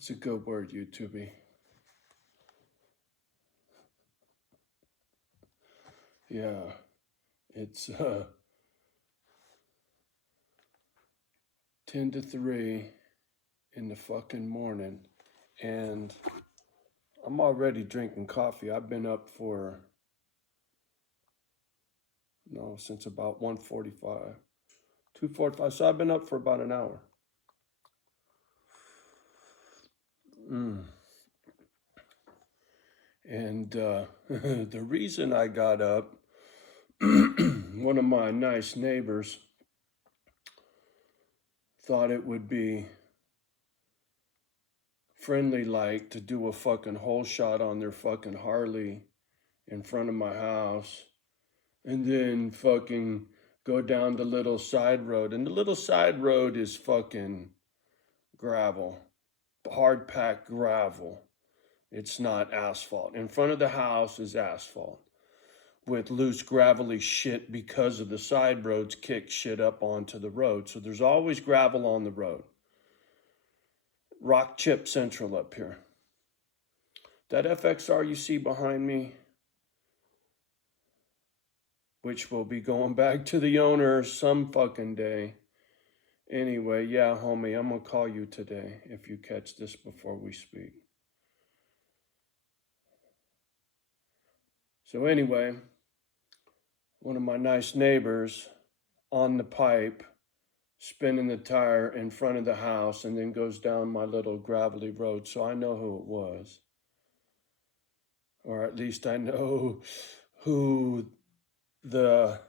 What's a good word, YouTube? Yeah, it's 10 to 3 in the fucking morning, and I'm already drinking coffee. I've been up for, no, since about 1:45, 2:45. So I've been up for about an hour. And the reason I got up, one of my nice neighbors thought it would be friendly like to do a fucking hole shot on their fucking Harley in front of my house and then fucking go down the little side road. And the little side road is fucking gravel, hard packed gravel. It's not asphalt. In front of the house is asphalt with loose gravelly shit because of the side roads kick shit up onto the road. So there's always gravel on the road. Rock chip central up here. That FXR you see behind me, which will be going back to the owner some fucking day. Anyway, yeah, homie, I'm gonna call you today if you catch this before we speak. So anyway, one of my nice neighbors on the pipe, spinning the tire in front of the house and then goes down my little gravelly road. So I know who it was. Or at least I know who the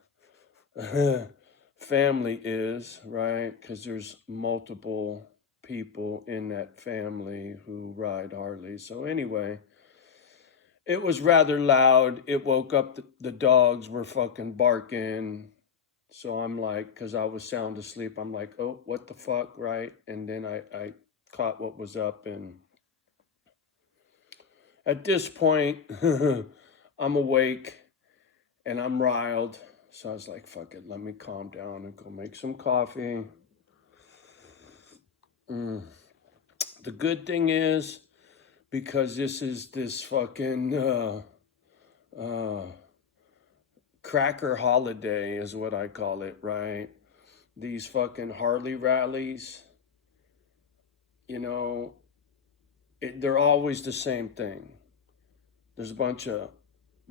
family is, right? Because there's multiple people in that family who ride Harleys. So anyway, it was rather loud. It woke up, the dogs were fucking barking. So I'm like, because I was sound asleep, I'm like, oh, what the fuck, right? And then I caught what was up. And at this point, I'm awake and I'm riled. So I was like, fuck it, let me calm down and go make some coffee. The good thing is, because this is this fucking cracker holiday is what I call it, right? These fucking Harley rallies, you know, they're always the same thing. There's a bunch of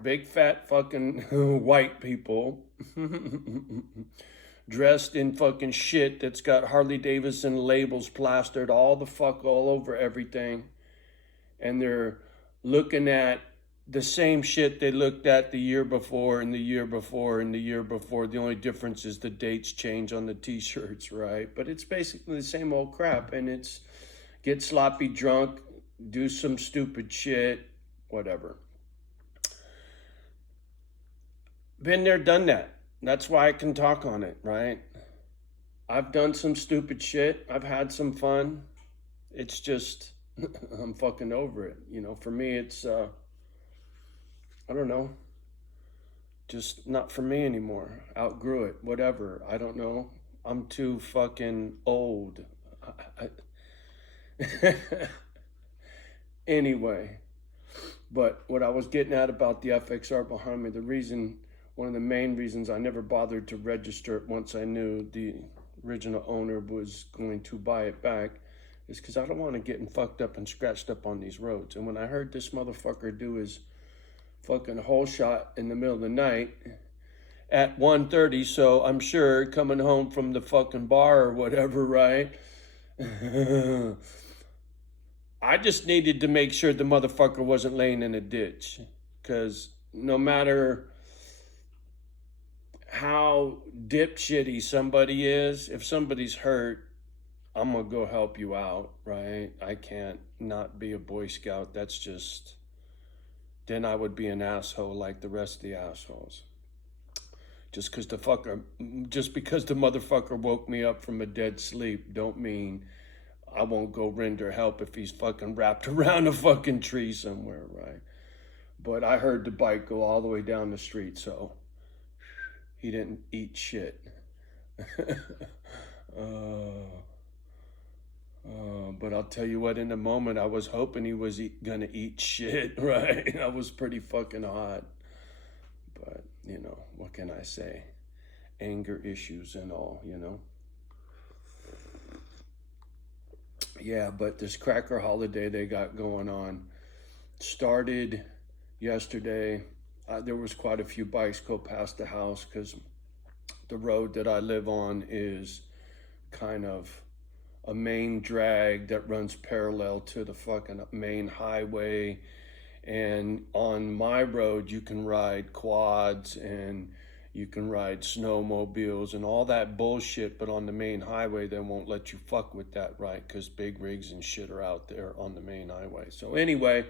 big fat fucking white people dressed in fucking shit that's got Harley Davidson labels plastered all the fuck all over everything. And they're looking at the same shit they looked at the year before and the year before and the year before. The only difference is the dates change on the t-shirts, right? But it's basically the same old crap. And it's get sloppy drunk, do some stupid shit, whatever. Been there, done that. That's why I can talk on it, right? I've done some stupid shit. I've had some fun. It's just, I'm fucking over it. You know, for me, it's, I don't know, just not for me anymore. Outgrew it, whatever. I don't know. I'm too fucking old. Anyway, but what I was getting at about the FXR behind me, one of the main reasons I never bothered to register it once I knew the original owner was going to buy it back, is because I don't want to get fucked up and scratched up on these roads. And when I heard this motherfucker do his fucking hole shot in the middle of the night at 1:30, so I'm sure coming home from the fucking bar or whatever, right? I just needed to make sure the motherfucker wasn't laying in a ditch, because no matter how dipshitty somebody is, if somebody's hurt, I'm gonna go help you out, right? I can't not be a Boy Scout. That's just, then I would be an asshole like the rest of the assholes. Just because the motherfucker woke me up from a dead sleep, don't mean I won't go render help if he's fucking wrapped around a fucking tree somewhere, right? But I heard the bike go all the way down the street, so he didn't eat shit. But I'll tell you what, in the moment, I was hoping he was gonna eat shit, right? I was pretty fucking hot. But, you know, what can I say? Anger issues and all, you know? Yeah, but this cracker holiday they got going on started yesterday. There was quite a few bikes go past the house because the road that I live on is kind of a main drag that runs parallel to the fucking main highway. And on my road, you can ride quads and you can ride snowmobiles and all that bullshit. But on the main highway, they won't let you fuck with that, right? Because big rigs and shit are out there on the main highway. So anyway,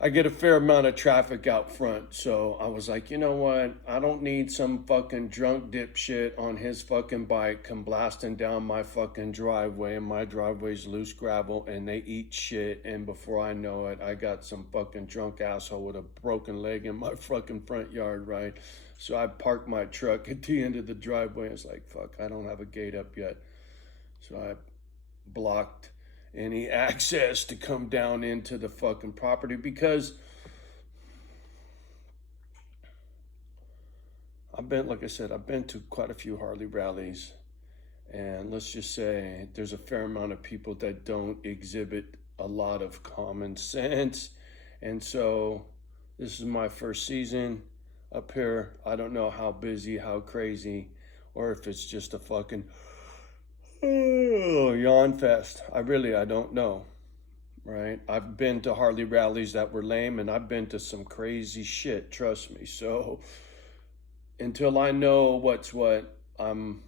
I get a fair amount of traffic out front. So I was like, you know what? I don't need some fucking drunk dipshit on his fucking bike come blasting down my fucking driveway. And my driveway's loose gravel and they eat shit. And before I know it, I got some fucking drunk asshole with a broken leg in my fucking front yard, right? So I parked my truck at the end of the driveway. It's like, fuck, I don't have a gate up yet. So I blocked any access to come down into the fucking property because like I said, I've been to quite a few Harley rallies, and let's just say there's a fair amount of people that don't exhibit a lot of common sense. And so this is my first season up here. I don't know how busy, how crazy, or if it's just a fucking yawn fest. I don't know, right? I've been to Harley rallies that were lame, and I've been to some crazy shit, trust me. So until I know what's what, I'm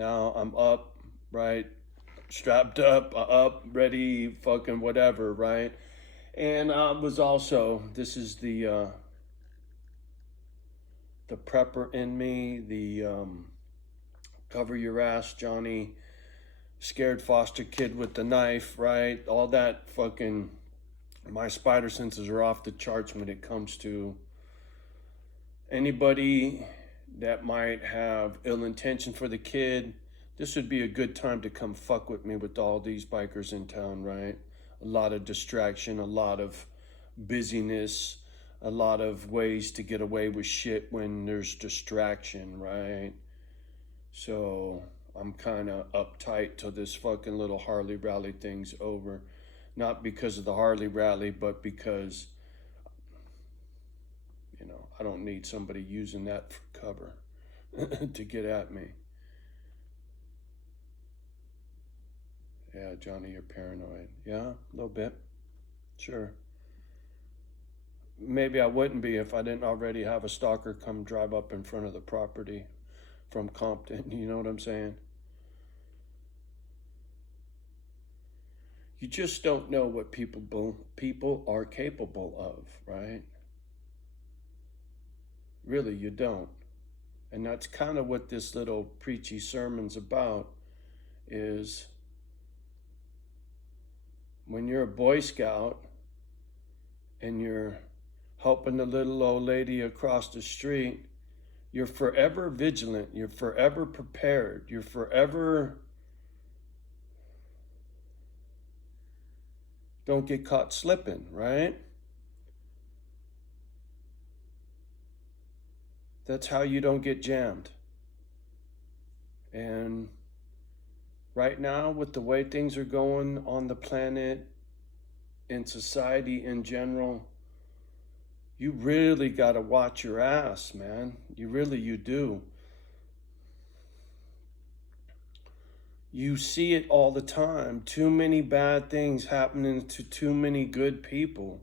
up, right? Strapped up, ready, fucking whatever, right? And I was also, this is the prepper in me, the cover your ass, Johnny, scared foster kid with the knife, right? All that fucking, my spider senses are off the charts when it comes to anybody that might have ill intention for the kid. This would be a good time to come fuck with me with all these bikers in town, right? A lot of distraction, a lot of busyness, a lot of ways to get away with shit when there's distraction, right? So I'm kind of uptight till this fucking little Harley rally thing's over. Not because of the Harley rally, but because, you know, I don't need somebody using that for cover to get at me. Yeah, Johnny, you're paranoid. Yeah, a little bit. Sure. Maybe I wouldn't be if I didn't already have a stalker come drive up in front of the property from Compton. You know what I'm saying? You just don't know what people are capable of, right? Really, you don't. And that's kind of what this little preachy sermon's about, is when you're a Boy Scout and you're helping the little old lady across the street, you're forever vigilant, you're forever prepared, you're forever don't get caught slipping, right? That's how you don't get jammed. And right now, with the way things are going on the planet, in society in general, you really got to watch your ass, man. You do. You see it all the time. Too many bad things happening to too many good people.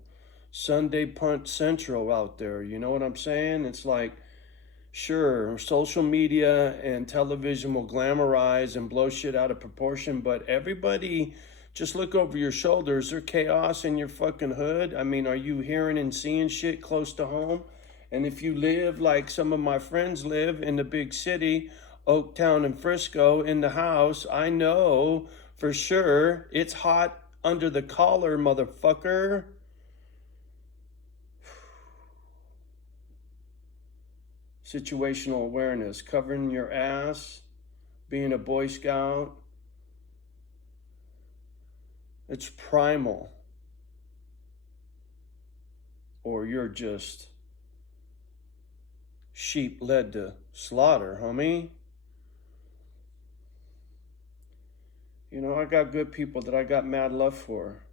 Sunday Punch Central out there, you know what I'm saying? It's like, sure, social media and television will glamorize and blow shit out of proportion, but everybody, just look over your shoulder. Is there chaos in your fucking hood? I mean, are you hearing and seeing shit close to home? And if you live like some of my friends live in the big city, Oaktown and Frisco, in the house, I know for sure it's hot under the collar, motherfucker. Situational awareness, covering your ass, being a Boy Scout. It's primal. Or you're just sheep led to slaughter, homie. You know, I got good people that I got mad love for,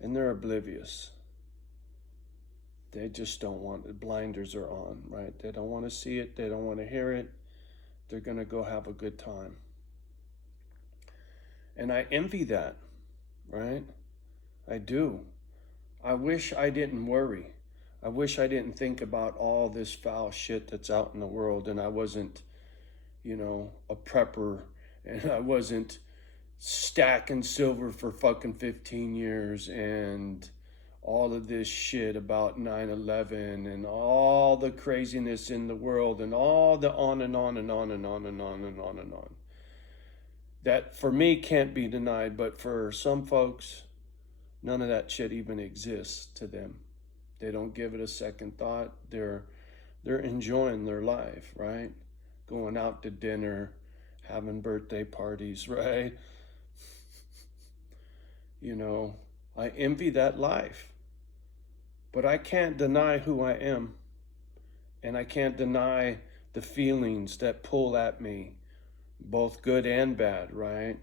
and they're oblivious. They just don't want it. Blinders are on, right? They don't want to see it. They don't want to hear it. They're going to go have a good time. And I envy that, right? I do. I wish I didn't worry. I wish I didn't think about all this foul shit that's out in the world, and I wasn't, you know, a prepper, and I wasn't stacking silver for fucking 15 years, and all of this shit about 9/11 and all the craziness in the world and all the on and on and on and on and on and on and on. That for me can't be denied, but for some folks, none of that shit even exists to them. They don't give it a second thought. They're enjoying their life, right? Going out to dinner, having birthday parties, right? You know, I envy that life. But I can't deny who I am. And I can't deny the feelings that pull at me, both good and bad, right?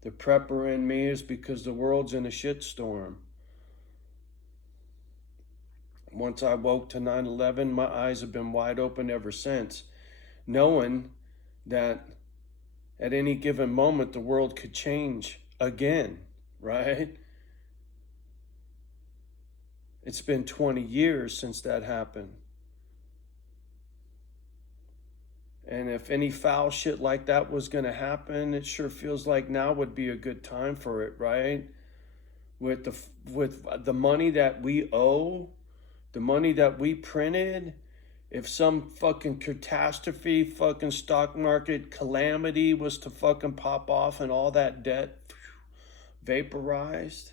The prepper in me is because the world's in a shitstorm. Once I woke to 9/11, my eyes have been wide open ever since, knowing that at any given moment the world could change again, right? It's been 20 years since that happened. And if any foul shit like that was going to happen, it sure feels like now would be a good time for it, right? With the money that we owe, the money that we printed, if some fucking catastrophe, fucking stock market calamity was to fucking pop off and all that debt vaporized,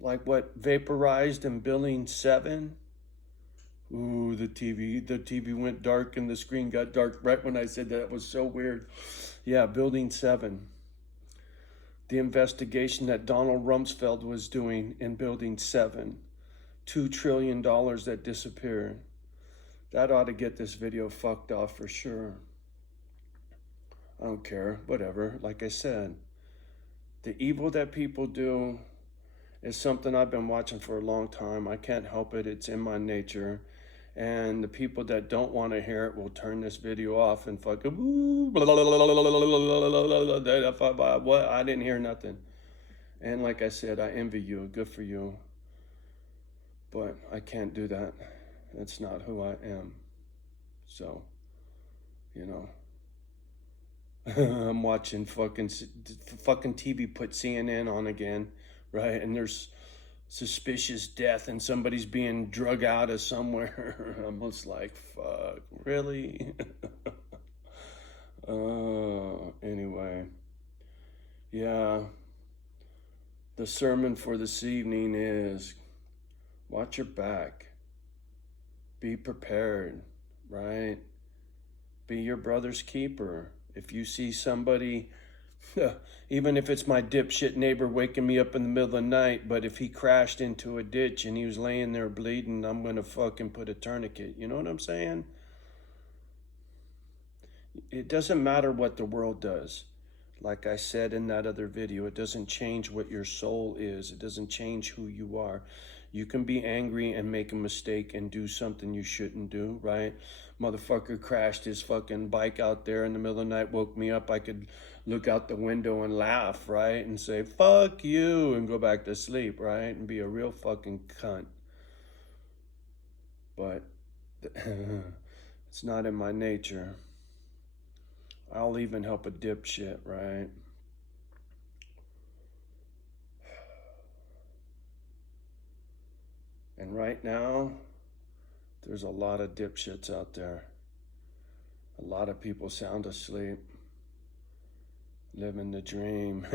like what vaporized in Building 7. Ooh, the TV went dark and the screen got dark right when I said that. It was so weird. Yeah, Building 7. The investigation that Donald Rumsfeld was doing in Building 7. $2 trillion that disappeared. That ought to get this video fucked off for sure. I don't care, whatever. Like I said, the evil that people do is something I've been watching for a long time. I can't help it. It's in my nature. And the people that don't want to hear it will turn this video off and fucking what? I didn't hear nothing. And like I said, I envy you. Good for you. But I can't do that. It's not who I am. So, you know, I'm watching fucking TV put CNN on again, right? And there's suspicious death and somebody's being drug out of somewhere. I'm just like, fuck, really? Anyway, yeah, the sermon for this evening is watch your back, be prepared, right? Be your brother's keeper. If you see somebody, even if it's my dipshit neighbor waking me up in the middle of the night, but if he crashed into a ditch and he was laying there bleeding, I'm gonna fucking put a tourniquet. You know what I'm saying? It doesn't matter what the world does. Like I said in that other video, it doesn't change what your soul is. It doesn't change who you are. You can be angry and make a mistake and do something you shouldn't do, right? Motherfucker crashed his fucking bike out there in the middle of the night, woke me up. I could look out the window and laugh, right? And say, fuck you, and go back to sleep, right? And be a real fucking cunt. But it's not in my nature. I'll even help a dipshit, right? And right now, there's a lot of dipshits out there. A lot of people sound asleep, living the dream.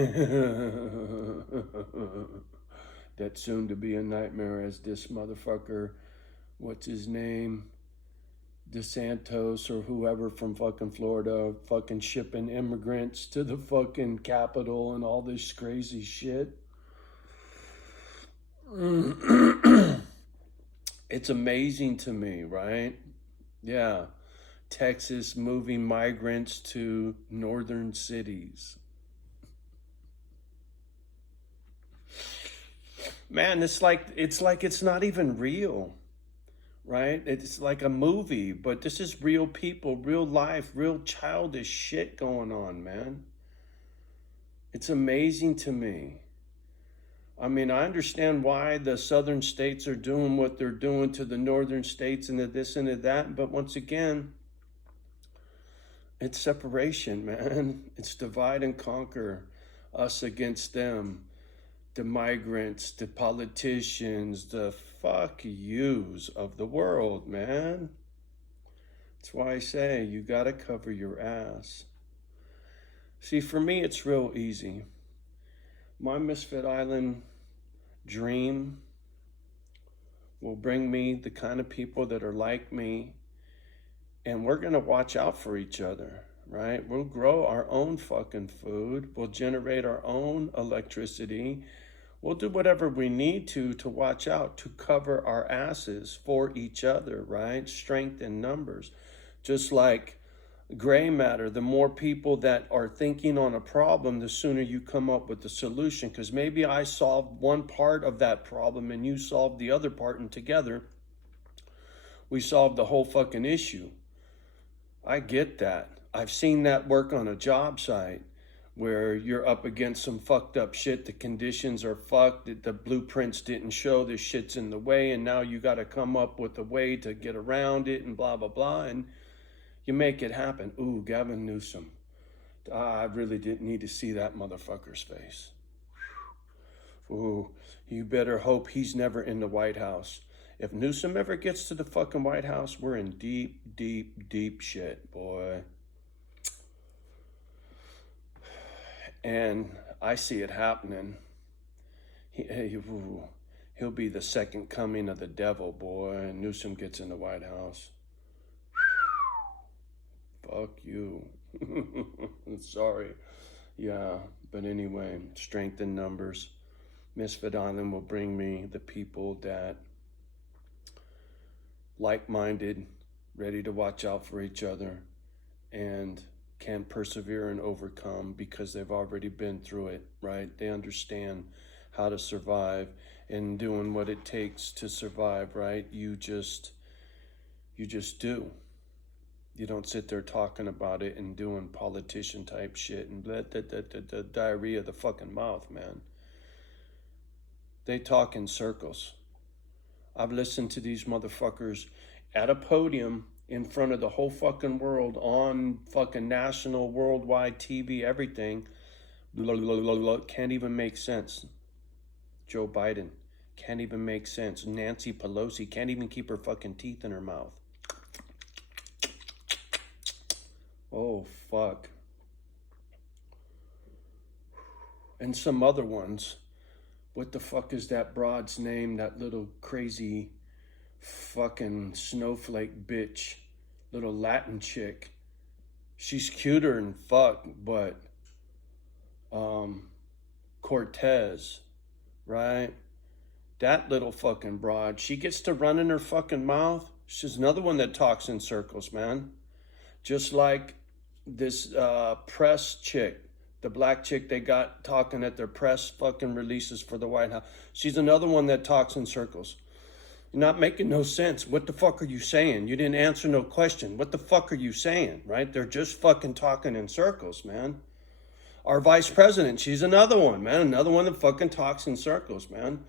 That's soon to be a nightmare, as this motherfucker, what's his name? DeSantis or whoever from fucking Florida fucking shipping immigrants to the fucking Capitol and all this crazy shit. It's amazing to me, right? Yeah. Texas moving migrants to northern cities. Man, it's not even real, right? It's like a movie, but this is real people, real life, real childish shit going on, man. It's amazing to me. I mean, I understand why the southern states are doing what they're doing to the northern states and the this and the that, but once again, it's separation, man. It's divide and conquer, us against them, the migrants, the politicians, the fuck yous of the world, man. That's why I say you gotta cover your ass. See, for me, it's real easy. My Misfit Island dream will bring me the kind of people that are like me, and we're gonna watch out for each other, right? We'll grow our own fucking food. We'll generate our own electricity. We'll do whatever we need to watch out, to cover our asses for each other, right? Strength in numbers. Just like gray matter, the more people that are thinking on a problem, the sooner you come up with the solution. Because maybe I solved one part of that problem and you solved the other part, and together we solved the whole fucking issue. I get that. I've seen that work on a job site where you're up against some fucked up shit. The conditions are fucked. The blueprints didn't show, this shit's in the way, and now you got to come up with a way to get around it and blah, blah, blah. And you make it happen. Ooh, Gavin Newsom. I really didn't need to see that motherfucker's face. Ooh, you better hope he's never in the White House. If Newsom ever gets to the fucking White House, we're in deep, deep, deep shit, boy. And I see it happening. He'll be the second coming of the devil, boy, and Newsom gets in the White House. Fuck you. Sorry. Yeah, but anyway, strength in numbers. Misfit Island will bring me the people that like-minded, ready to watch out for each other, and can persevere and overcome because they've already been through it, right? They understand how to survive and doing what it takes to survive, right? You just do. You don't sit there talking about it and doing politician type shit and the diarrhea of the fucking mouth, man. They talk in circles. I've listened to these motherfuckers at a podium in front of the whole fucking world on fucking national, worldwide TV, everything. Blah, blah, blah, blah, can't even make sense. Joe Biden can't even make sense. Nancy Pelosi can't even keep her fucking teeth in her mouth. Oh, fuck. And some other ones. What the fuck is that broad's name? That little crazy fucking snowflake bitch. Little Latin chick. She's cuter than fuck, but Cortez, right? That little fucking broad. She gets to run in her fucking mouth. She's another one that talks in circles, man. Just like this press chick, the black chick they got talking at their press fucking releases for the White House. She's another one that talks in circles. You're not making no sense. What the fuck are you saying? You didn't answer no question. What the fuck are you saying, right? They're just fucking talking in circles, man. Our vice president, she's another one, man. Another one that fucking talks in circles, man.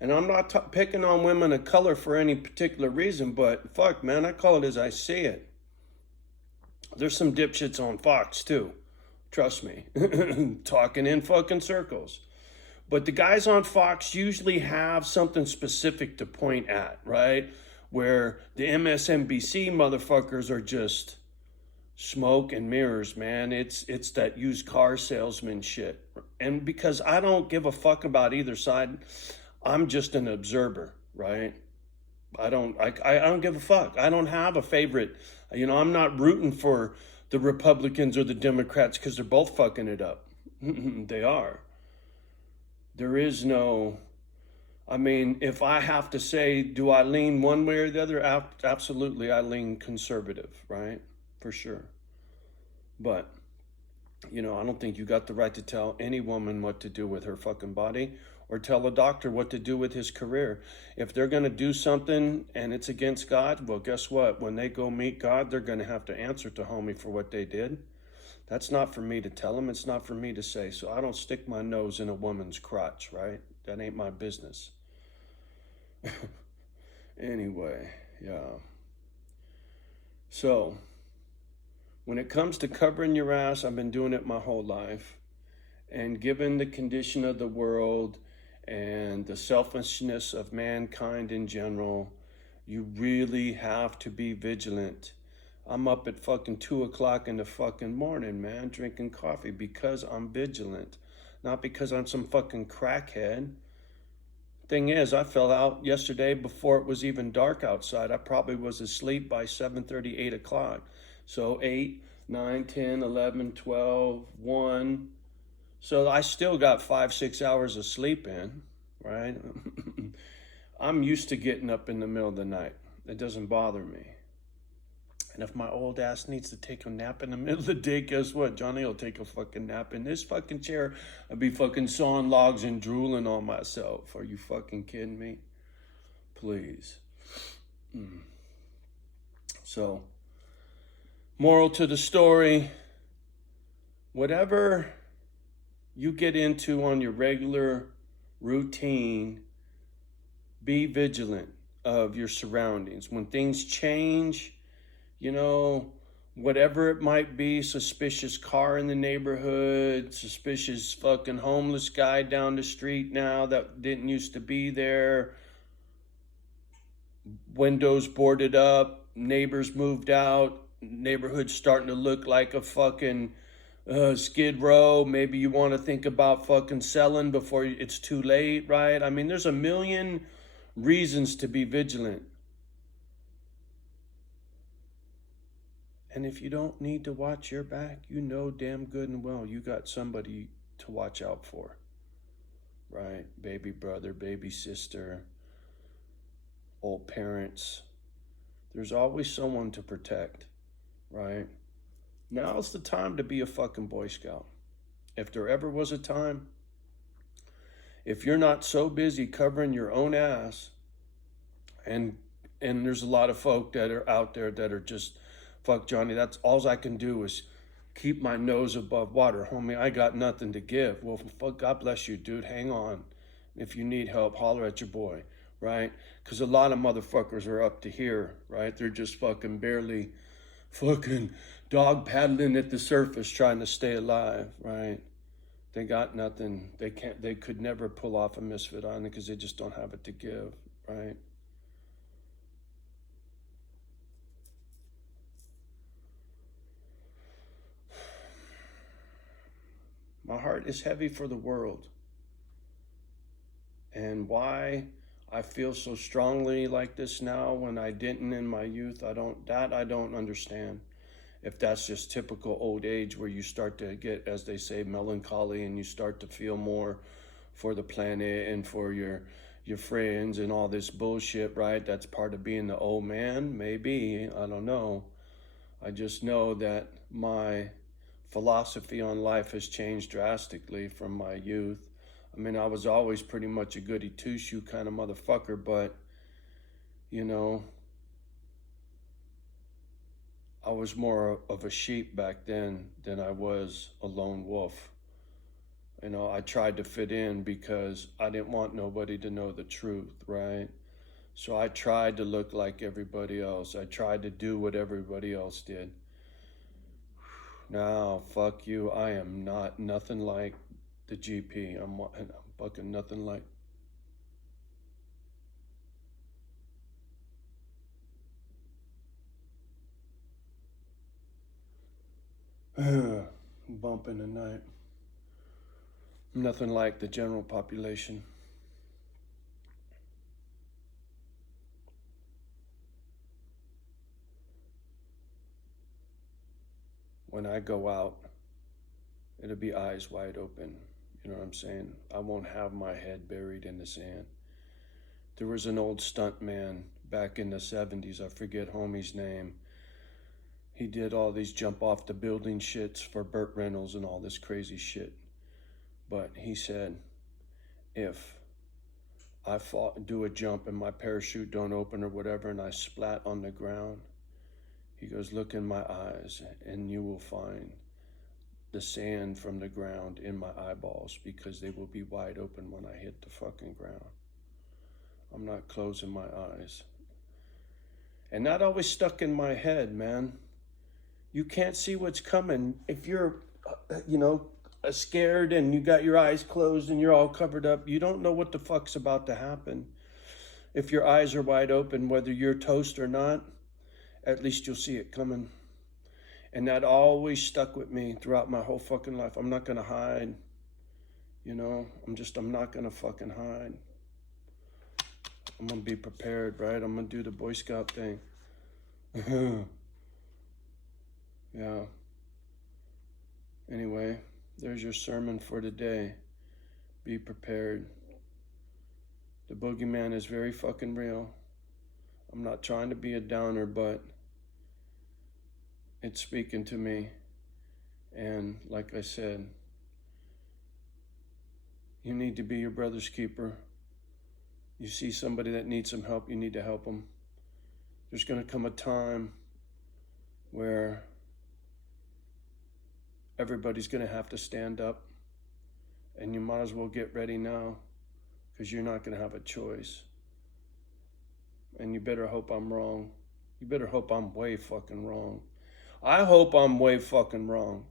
And I'm not picking on women of color for any particular reason, but fuck, man, I call it as I see it. There's some dipshits on Fox, too. Trust me. Talking in fucking circles. But the guys on Fox usually have something specific to point at, right? Where the MSNBC motherfuckers are just smoke and mirrors, man. It's that used car salesman shit. And because I don't give a fuck about either side, I'm just an observer, right? I don't give a fuck. I don't have a favorite. I'm not rooting for the Republicans or the Democrats because they're both fucking it up. They are. There is no, I mean, if I have to say, do I lean one way or the other? Absolutely, I lean conservative, right? For sure. But, I don't think you got the right to tell any woman what to do with her fucking body or tell a doctor what to do with his career. If they're going to do something and it's against God, well, guess what? When they go meet God, they're going to have to answer to homie for what they did. That's not for me to tell them. It's not for me to say. So I don't stick my nose in a woman's crotch, right? That ain't my business. Anyway, yeah. So, when it comes to covering your ass, I've been doing it my whole life. And given the condition of the world and the selfishness of mankind in general, you really have to be vigilant. I'm up at fucking 2 o'clock in the fucking morning, man, drinking coffee because I'm vigilant, not because I'm some fucking crackhead. Thing is, I fell out yesterday before it was even dark outside. I probably was asleep by 7:30, 8 o'clock. So 8, 9, 10, 11, 12, 1. So I still got 5, 6 hours of sleep in, right? I'm used to getting up in the middle of the night. It doesn't bother me. And if my old ass needs to take a nap in the middle of the day, guess what? Johnny will take a fucking nap in this fucking chair. I'll be fucking sawing logs and drooling on myself. Are you fucking kidding me? Please. So, moral to the story, whatever you get into on your regular routine, be vigilant of your surroundings. When things change, whatever it might be, suspicious car in the neighborhood, suspicious fucking homeless guy down the street now that didn't used to be there, windows boarded up, neighbors moved out, neighborhood starting to look like a fucking Skid Row. Maybe you want to think about fucking selling before it's too late, right? I mean, there's a million reasons to be vigilant. And if you don't need to watch your back, you know damn good and well you got somebody to watch out for, right? Baby brother, baby sister, old parents. There's always someone to protect, right? Now's the time to be a fucking Boy Scout. If there ever was a time, if you're not so busy covering your own ass, and there's a lot of folk that are out there that are just, fuck Johnny, that's all I can do is keep my nose above water. Homie, I got nothing to give. Well, fuck, God bless you, dude. Hang on. If you need help, holler at your boy, right? Because a lot of motherfuckers are up to here, right? They're just fucking barely fucking dog paddling at the surface trying to stay alive, right? They got nothing. They could never pull off a misfit on it because they just don't have it to give, right? My heart is heavy for the world. And why I feel so strongly like this now when I didn't in my youth, I don't understand. If that's just typical old age where you start to get, as they say, melancholy, and you start to feel more for the planet and for your friends and all this bullshit, right? That's part of being the old man, maybe, I don't know. I just know that my philosophy on life has changed drastically from my youth. I mean, I was always pretty much a goody two-shoe kind of motherfucker, but, I was more of a sheep back then than I was a lone wolf. I tried to fit in because I didn't want nobody to know the truth, right? So I tried to look like everybody else. I tried to do what everybody else did. Now, fuck you. I am nothing like the GP. I'm fucking nothing like. Bump in the night. Nothing like the general population. when I go out, it'll be eyes wide open. You know what I'm saying? I won't have my head buried in the sand. There was an old stunt man back in the 70s. I forget homie's name. He did all these jump off the building shits for Burt Reynolds and all this crazy shit. But he said, if I do a jump and my parachute don't open or whatever and I splat on the ground, he goes, look in my eyes and you will find the sand from the ground in my eyeballs because they will be wide open when I hit the fucking ground. I'm not closing my eyes. And that always stuck in my head, man. You can't see what's coming. If you're, scared and you got your eyes closed and you're all covered up, you don't know what the fuck's about to happen. If your eyes are wide open, whether you're toast or not, at least you'll see it coming. And that always stuck with me throughout my whole fucking life. I'm not gonna hide. I'm not gonna fucking hide. I'm gonna be prepared, right? I'm gonna do the Boy Scout thing. Yeah. Anyway, there's your sermon for today. Be prepared. The boogeyman is very fucking real. I'm not trying to be a downer, but it's speaking to me. And like I said, you need to be your brother's keeper. You see somebody that needs some help, you need to help them. There's going to come a time where everybody's going to have to stand up, and you might as well get ready now because you're not going to have a choice. And you better hope I'm wrong. You better hope I'm way fucking wrong. I hope I'm way fucking wrong.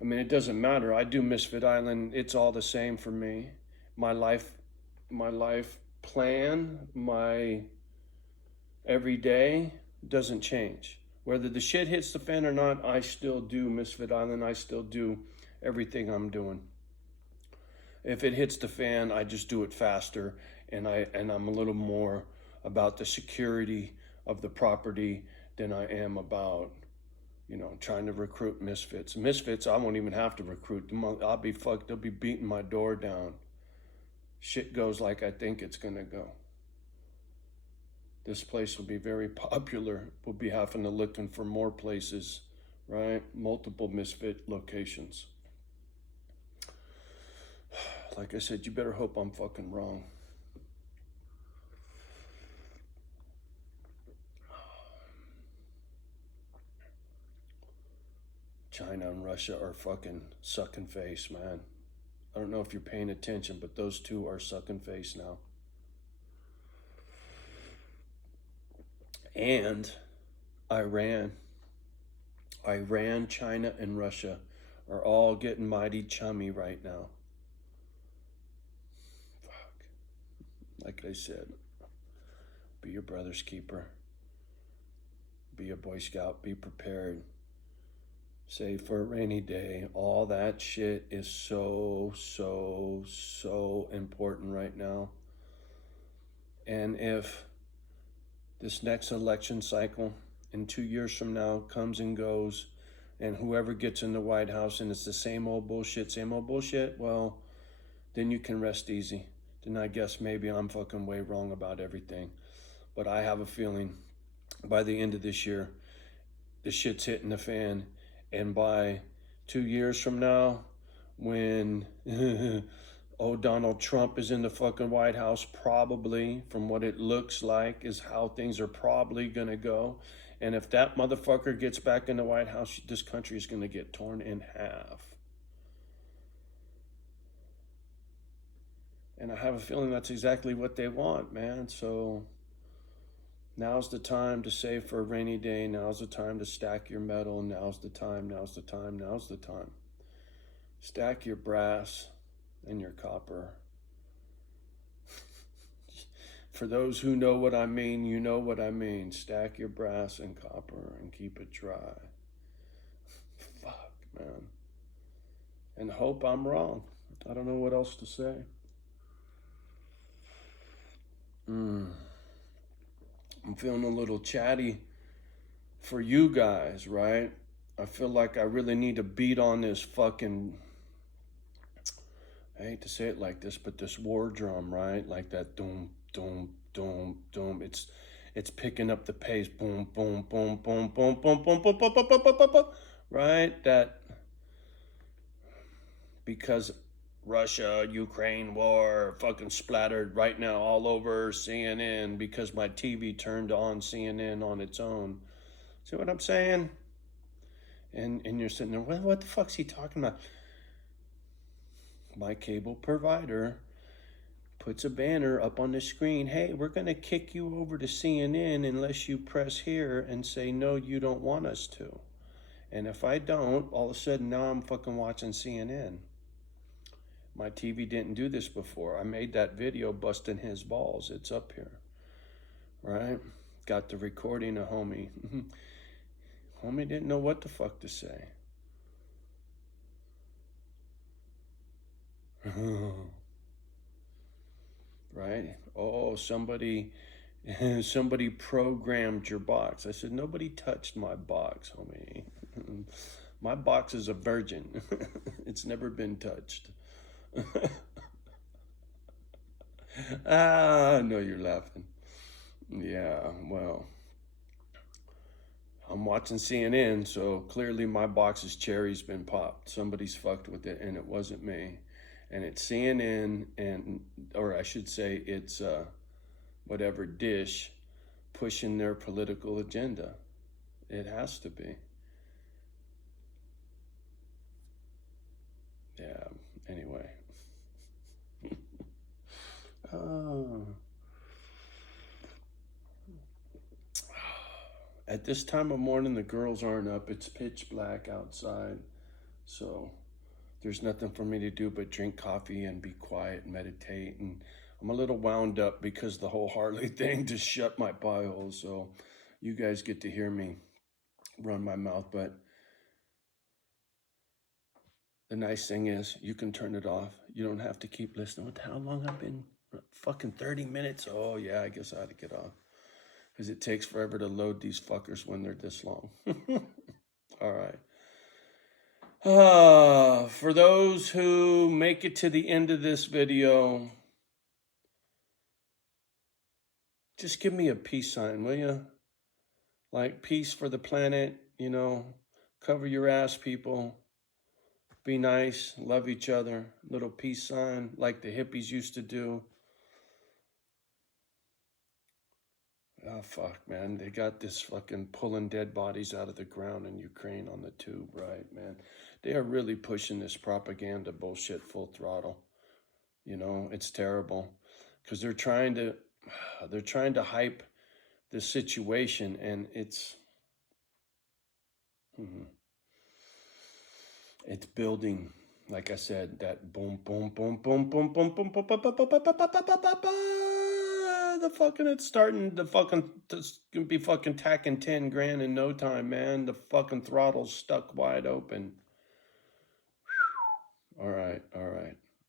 I mean, it doesn't matter. I do Misfit Island. It's all the same for me. My life plan, my every day doesn't change. Whether the shit hits the fan or not, I still do Misfit Island. I still do everything I'm doing. If it hits the fan, I just do it faster, and I'm a little more about the security of the property than I am about, trying to recruit misfits. Misfits, I won't even have to recruit them. I'll be fucked. They'll be beating my door down. Shit goes like I think it's gonna go. This place will be very popular. We'll be having to looking for more places, right? Multiple misfit locations. Like I said, you better hope I'm fucking wrong. China and Russia are fucking sucking face, man. I don't know if you're paying attention, but those two are sucking face now. And Iran, China, and Russia are all getting mighty chummy right now. Fuck. Like I said, be your brother's keeper. Be a Boy Scout. Be prepared. Save for a rainy day. All that shit is so important right now. And if this next election cycle in 2 years from now comes and goes, and whoever gets in the White House and it's the same old bullshit, well, then you can rest easy. Then I guess maybe I'm fucking way wrong about everything. But I have a feeling by the end of this year, the shit's hitting the fan. And by 2 years from now, when Donald Trump is in the fucking White House, probably, from what it looks like, is how things are probably gonna go. And if that motherfucker gets back in the White House, this country is gonna get torn in half. And I have a feeling that's exactly what they want, man. So now's the time to save for a rainy day. Now's the time to stack your metal. Now's the time. Stack your brass and your copper. For those who know what I mean, you know what I mean. Stack your brass and copper and keep it dry. Fuck, man. And hope I'm wrong. I don't know what else to say. I'm feeling a little chatty. for you guys, right? I feel like I really need to beat on this fucking, I hate to say it like this, but this war drum, right? Like that doom, doom, doom, doom. It's picking up the pace. Boom, boom, boom, boom, boom, boom, boom, boom, boom, boom, boom, boom, boom, boom. Right? That because Russia, Ukraine war fucking splattered right now all over CNN because my TV turned on CNN on its own. See what I'm saying? And you're sitting there, what the fuck's he talking about? My cable provider puts a banner up on the screen. Hey, we're going to kick you over to CNN unless you press here and say, no, you don't want us to. And if I don't, all of a sudden now I'm fucking watching CNN. My TV didn't do this before. I made that video busting his balls. It's up here, right? Got the recording of homie. Homie didn't know what the fuck to say. Right? Oh, somebody programmed your box. I said, nobody touched my box, homie. My box is a virgin. It's never been touched. I know you're laughing. Yeah, well, I'm watching CNN, so clearly my box's cherry's been popped. Somebody's fucked with it, and it wasn't me. And it's CNN, or I should say, it's whatever dish pushing their political agenda. It has to be. Yeah. Anyway. Oh. At this time of morning, the girls aren't up. It's pitch black outside. So there's nothing for me to do but drink coffee and be quiet and meditate. And I'm a little wound up because the whole Harley thing just shut my pie hole. So you guys get to hear me run my mouth. But the nice thing is you can turn it off. You don't have to keep listening. How long I've been? Fucking 30 minutes. Oh, yeah, I guess I ought to get off. Because it takes forever to load these fuckers when they're this long. All right. For those who make it to the end of this video, just give me a peace sign, will you? Like peace for the planet, you know, cover your ass, people. Be nice, love each other. Little peace sign like the hippies used to do. Oh, fuck, man. They got this fucking pulling dead bodies out of the ground in Ukraine on the tube, right, man? They are really pushing this propaganda bullshit full throttle. You know, it's terrible because they're trying to hype the situation, and it's building. Like I said, that boom, boom, boom, boom, boom, boom, boom, boom, boom, boom, boom, boom, boom, boom, boom, boom. The fucking it's starting to fucking it's gonna be fucking tacking 10 grand in no time, man. The fucking throttle's stuck wide open. All right,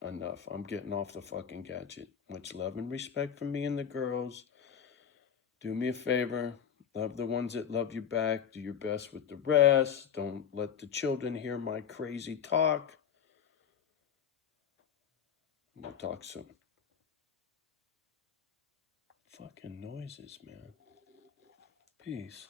enough. I'm getting off the fucking gadget. Much love and respect from me and the girls. Do me a favor. Love the ones that love you back. Do your best with the rest. Don't let the children hear my crazy talk. We'll talk soon. Fucking noises, man. Peace.